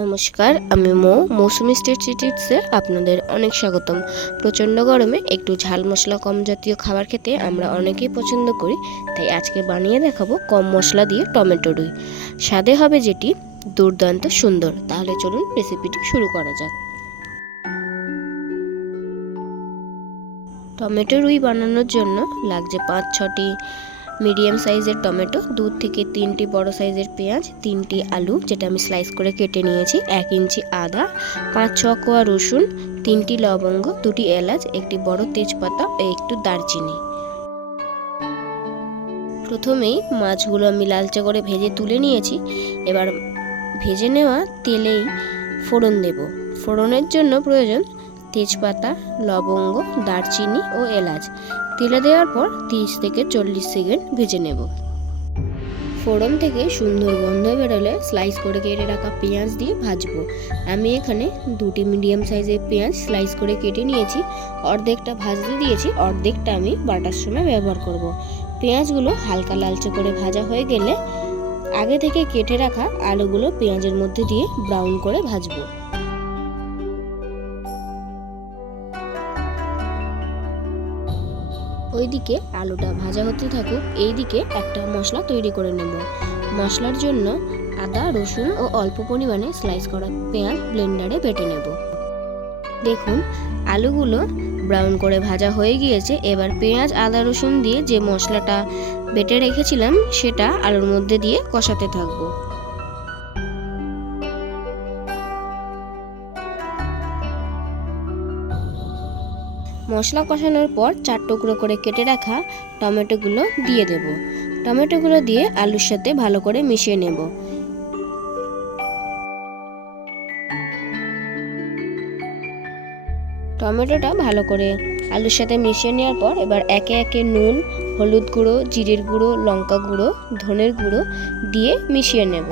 নমস্কার, আমি মৌসুমি স্ট্রিটসে আপনাদের অনেক স্বাগতম। প্রচণ্ড গরমে একটু ঝাল মশলা কম জাতীয় খাবার খেতে আমরা অনেকেই পছন্দ করি, তাই আজকে বানিয়ে দেখাবো কম মশলা দিয়ে টমেটো রুই। স্বাদে হবে যেটি দুর্দান্ত সুন্দর। তাহলে চলুন রেসিপিটি শুরু করা যাক। টমেটো রুই বানানোর জন্য লাগছে 5-6টি মিডিয়াম সাইজের টমেটো, 2 থেকে 3টি বড় সাইজের পেঁয়াজ, 3টি আলু যেটা আমি স্লাইস করে কেটে নিয়েছি, 1 ইঞ্চি আদা, 5-6 কোয়া রসুন, 3টি লবঙ্গ, 2টি এলাচ, একটি বড় তেজপাতা ও একটু দারচিনি। প্রথমেই মাছগুলো আমি লালচে করে ভেজে তুলে নিয়েছি। এবার ভেজে নেওয়া তেলেই ফোড়ন দেব। ফোড়নের জন্য প্রয়োজন তেজপাতা, লবঙ্গ, দারচিনি ও এলাচ। তেলে দেওয়ার পর 30 থেকে 40 সেকেন্ড ভেজে নেব। ফোড়ন থেকে সুন্দর গন্ধ বেরোলে স্লাইস করে কেটে রাখা পেঁয়াজ দিয়ে ভাজবো। আমি এখানে 2টি মিডিয়াম সাইজের পেঁয়াজ স্লাইস করে কেটে নিয়েছি। অর্ধেকটা ভাজতে দিয়েছি, অর্ধেকটা আমি বাটার সময় ব্যবহার করব। পেঁয়াজগুলো হালকা লালচে করে ভাজা হয়ে গেলে আগে থেকে কেটে রাখা আলুগুলো পেঁয়াজের মধ্যে দিয়ে ব্রাউন করে ভাজবো। ওইদিকে আলুটা ভাজা হতে থাকুক, এইদিকে একটা মশলা তৈরি করে নেব। মশলার জন্য আদা, রসুন ও অল্প পরিমাণে স্লাইস করা পেঁয়াজ ব্লেন্ডারে বেটে নেব। দেখুন আলুগুলো ব্রাউন করে ভাজা হয়ে গিয়েছে। এবার পেঁয়াজ, আদা, রসুন দিয়ে যে মশলাটা বেটে রেখেছিলাম সেটা আলুর মধ্যে দিয়ে কষাতে থাকবো। মশলা কষানোর পর 4 টুকরো করে কেটে রাখা টমেটোগুলো দিয়ে দেব। টমেটোগুলো দিয়ে আলুর সাথে ভালো করে মিশিয়ে নেব। টমেটোটা ভালো করে আলুর সাথে মিশিয়ে নেওয়ার পর এবার একে একে নুন, হলুদ গুঁড়ো, জিরের গুঁড়ো, লঙ্কা গুঁড়ো, ধনের গুঁড়ো দিয়ে মিশিয়ে নেব।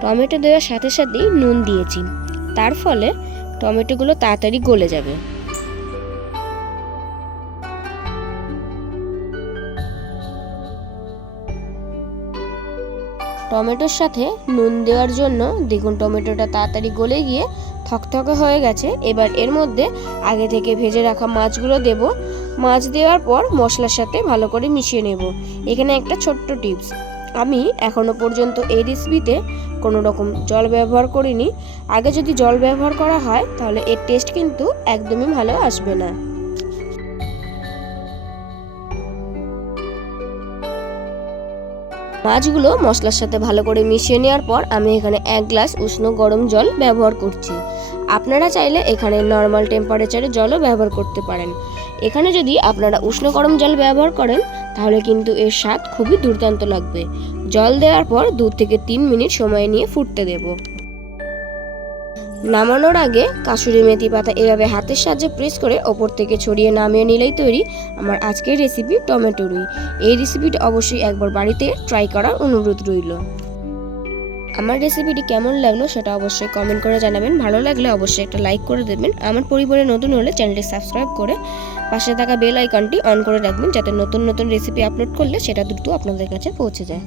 টমেটো দেওয়ার সাথে সাথেই নুন দিয়েছি, তার ফলে টমেটোগুলো তাড়াতাড়ি গলে যাবে। টমেটোর সাথে নুন দেওয়ার জন্য দেখুন টমেটোটা তাড়াতাড়ি গলে গিয়ে থকথকে হয়ে গেছে। এবার এর মধ্যে আগে থেকে ভেজে রাখা মাছগুলো দেব। মাছ দেওয়ার পর মশলার সাথে ভালো করে মিশিয়ে নেব। এখানে একটা ছোট্ট টিপস, আমি এখনো পর্যন্ত এই রেসিপিতে কোনো রকম জল ব্যবহার করিনি। আগে যদি জল ব্যবহার করা হয় তাহলে এর টেস্ট কিন্তু একদমই ভালো আসবে না। মাছগুলো মশলার সাথে ভালো করে মিশিয়ে নেওয়ার পর আমি এখানে 1 গ্লাস উষ্ণ গরম জল ব্যবহার করছি। আপনারা চাইলে এখানে নর্মাল টেম্পারেচারে জলও ব্যবহার করতে পারেন। এখানে যদি আপনারা উষ্ণ গরম জল ব্যবহার করেন তাহলে কিন্তু এর স্বাদ খুবই দুর্দান্ত লাগবে। জল দেওয়ার পর 2 থেকে 3 মিনিট সময় নিয়ে ফুটতে দেব। নামানোর আগে কাসুরি মেথি পাতা এভাবে হাতের সাহায্যে প্রেস করে ওপর থেকে ছড়িয়ে নামিয়ে নিলেই তৈরি আমার আজকের রেসিপি টমেটো রুই। এই রেসিপিটা অবশ্যই একবার বাড়িতে ট্রাই করার অনুরোধ রইল। আমার রেসিপিটি কেমন লাগলো সেটা অবশ্যই কমেন্ট করে জানাবেন। ভালো লাগলে অবশ্যই একটা লাইক করে দেবেন। আমার পরিবারে নতুন হলে চ্যানেলটি সাবস্ক্রাইব করে পাশে থাকা বেল আইকনটি অন করে রাখবেন, যাতে নতুন নতুন রেসিপি আপলোড করলে সেটা দ্রুত আপনাদের কাছে পৌঁছে যায়।